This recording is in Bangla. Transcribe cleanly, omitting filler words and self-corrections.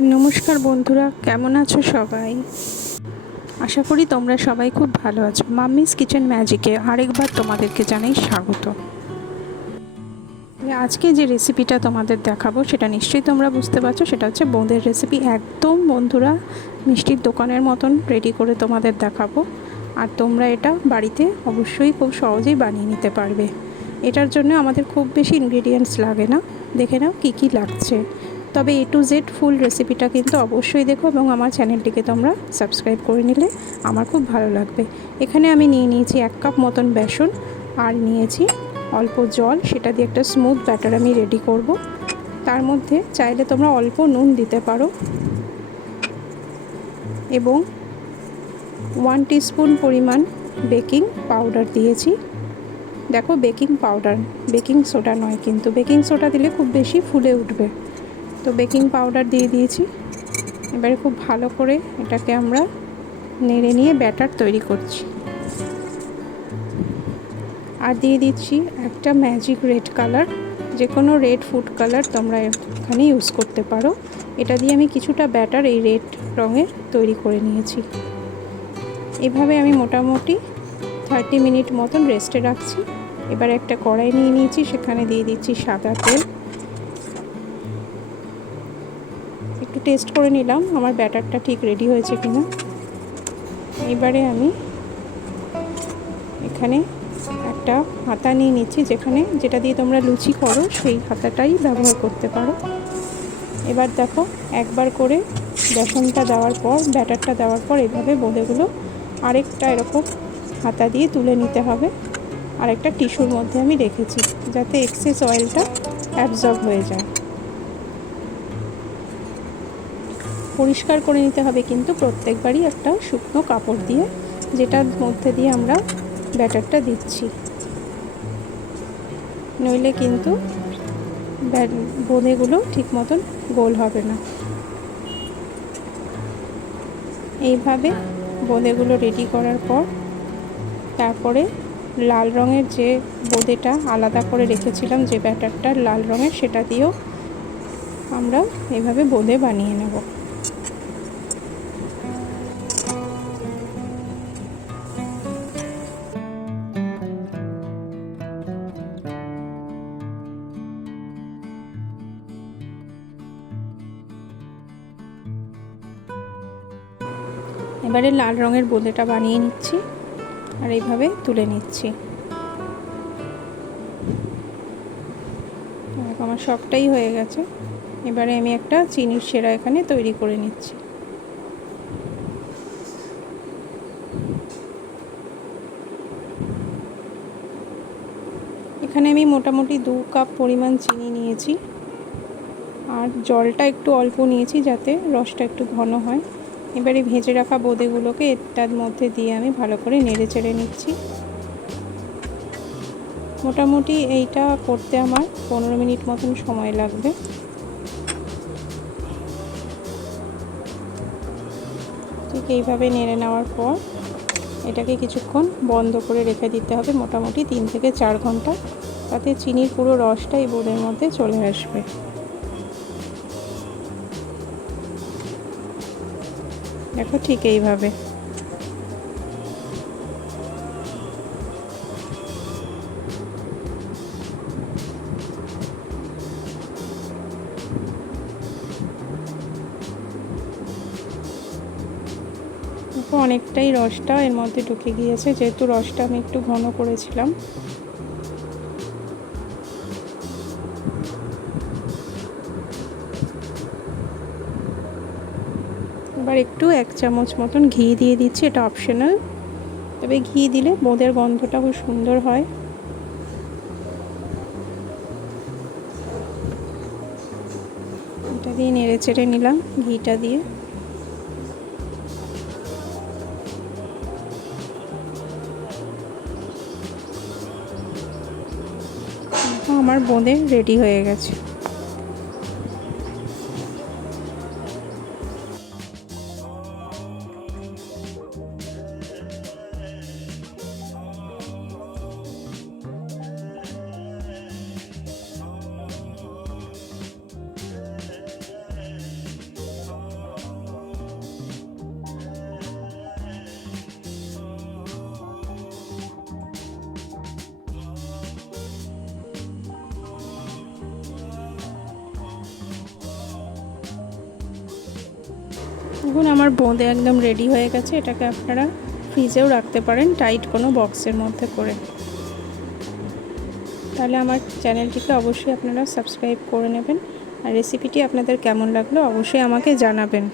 নমস্কার বন্ধুরা, কেমন আছো সবাই? আশা করি তোমরা সবাই খুব ভালো আছো। মাম্মিস কিচেন ম্যাজিকে আরেকবার তোমাদেরকে জানাই স্বাগত। আজকে যে রেসিপিটা তোমাদের দেখাবো সেটা নিশ্চয়ই তোমরা বুঝতে পারছো, সেটা হচ্ছে বোঁদের রেসিপি। একদম বন্ধুরা মিষ্টির দোকানের মতন রেডি করে তোমাদের দেখাবো, আর তোমরা এটা বাড়িতে অবশ্যই খুব সহজেই বানিয়ে নিতে পারবে। এটার জন্য আমাদের খুব বেশি ইনগ্রেডিয়েন্টস লাগে না। দেখে নাও কী কী লাগছে। তবে A to Z ফুল রেসিপিটা কিন্তু অবশ্যই দেখো, এবং আমার চ্যানেলটিকে তোমরা সাবস্ক্রাইব করে নিলে আমার খুব ভালো লাগবে। এখানে আমি নিয়ে নিয়েছি 1 কাপ মতন বেসন, আর নিয়েছি অল্প জল। সেটা দিয়ে একটা স্মুথ ব্যাটার আমি রেডি করব। তার মধ্যে চাইলে তোমরা অল্প নুন দিতে পারো, এবং 1 টিস্পুন পরিমাণ বেকিং পাউডার দিয়েছি। দেখো, বেকিং পাউডার, বেকিং সোডা নয়, কিন্তু বেকিং সোডা দিলে খুব বেশি ফুলে উঠবে। তো বেকিং পাউডার দিয়ে দিয়েছি। এবারে খুব ভালো করে এটাকে আমরা নেড়ে নিয়ে ব্যাটার তৈরি করছি। আর দিয়ে দিচ্ছি একটা ম্যাজিক রেড কালার, যে কোনো রেড ফুড কালার তোমরা এখানে ইউজ করতে পারো। এটা দিয়ে আমি কিছুটা ব্যাটার এই রেড রঙের তৈরি করে নিয়েছি। এভাবে আমি মোটামুটি 30 মিনিট মতন রেস্টে রাখছি। এবার একটা কড়াই নিয়ে নিয়েছি, সেখানে দিয়ে দিচ্ছি সাদা তেল। একটু টেস্ট করে নিলাম আমার ব্যাটারটা ঠিক রেডি হয়েছে কিনা। এবারে আমি এখানে একটা হাতা নিয়ে নিচ্ছি, যেটা দিয়ে তোমরা লুচি করো সেই হাতাটাই ব্যবহার করতে পারো। এবার দেখো, একবার করে বেসনটা দেওয়ার পর, ব্যাটারটা দেওয়ার পর এইভাবে বোঁদেগুলো আরেকটা এরকম হাতা দিয়ে তুলে নিতে হবে। আর একটা টিস্যুর মধ্যে আমি রেখেছি, যাতে এক্সেস অয়েলটা অ্যাবজর্ব হয়ে যায়। পরিষ্কার করে নিতে হবে কিন্তু প্রত্যেকবারই একটা শুকনো কাপড় দিয়ে, যেটার মধ্যে দিয়ে আমরা ব্যাটারটা দিচ্ছি। নইলে কিন্তু বোঁদেগুলো ঠিক মতন গোল হবে না। এইভাবে বোঁদেগুলো রেডি করার পর তারপরে লাল রঙের যে বোঁদেটা আলাদা করে রেখেছিলাম, যে ব্যাটারটা লাল রঙের, সেটা দিয়েও আমরা এইভাবে বোঁদে বানিয়ে নেব। এবারে লাল রঙের বোঁদেটা বানিয়ে নিচ্ছি, আর এইভাবে তুলে নিচ্ছি। আমার সবটাই হয়ে গেছে। এবারে আমি একটা চিনির শিরা এখানে তৈরি করে নিচ্ছি। এখানে আমি মোটামুটি 2 কাপ পরিমাণ চিনি নিয়েছি, আর জলটা একটু অল্প নিয়েছি যাতে রসটা একটু ঘন হয়। এবারে ভেজে রাখা বোঁদেগুলোকে এটার মধ্যে দিয়ে আমি ভালো করে নেড়ে চেড়ে নিচ্ছি। মোটামুটি এইটা করতে আমার 15 মিনিট মতন সময় লাগবে। ঠিক এইভাবে নেড়ে নেওয়ার পর এটাকে কিছুক্ষণ বন্ধ করে রেখে দিতে হবে, মোটামুটি 3 থেকে 4 ঘন্টা, তাতে চিনির পুরো রসটা এই বোঁদের মধ্যে চলে আসবে। দেখো, ঠিক এইভাবে। দেখো, অনেকটাই রসটা এর মধ্যে ঢুকে গিয়েছে, যেহেতু রসটা আমি একটু ঘন করেছিলাম। এবার একটু 1 চামচ মতন ঘি দিয়ে দিচ্ছি, এটা অপশনাল, তবে ঘি দিলে বোঁদের গন্ধটা খুব সুন্দর হয়। এটা দিয়ে নেড়ে চেড়ে নিলাম ঘিটা দিয়ে। আমার বোঁদে রেডি হয়ে গেছে। এখন আমার বোঁদে একদম রেডি হয়ে গেছে। এটাকে আপনারা ফ্রিজেও রাখতে পারেন টাইট কোনো বক্সের মধ্যে করে। তাহলে আমার চ্যানেলটিকে অবশ্যই আপনারা সাবস্ক্রাইব করে নেবেন। আর রেসিপিটি আপনাদের কেমন লাগলো অবশ্যই আমাকে জানাবেন।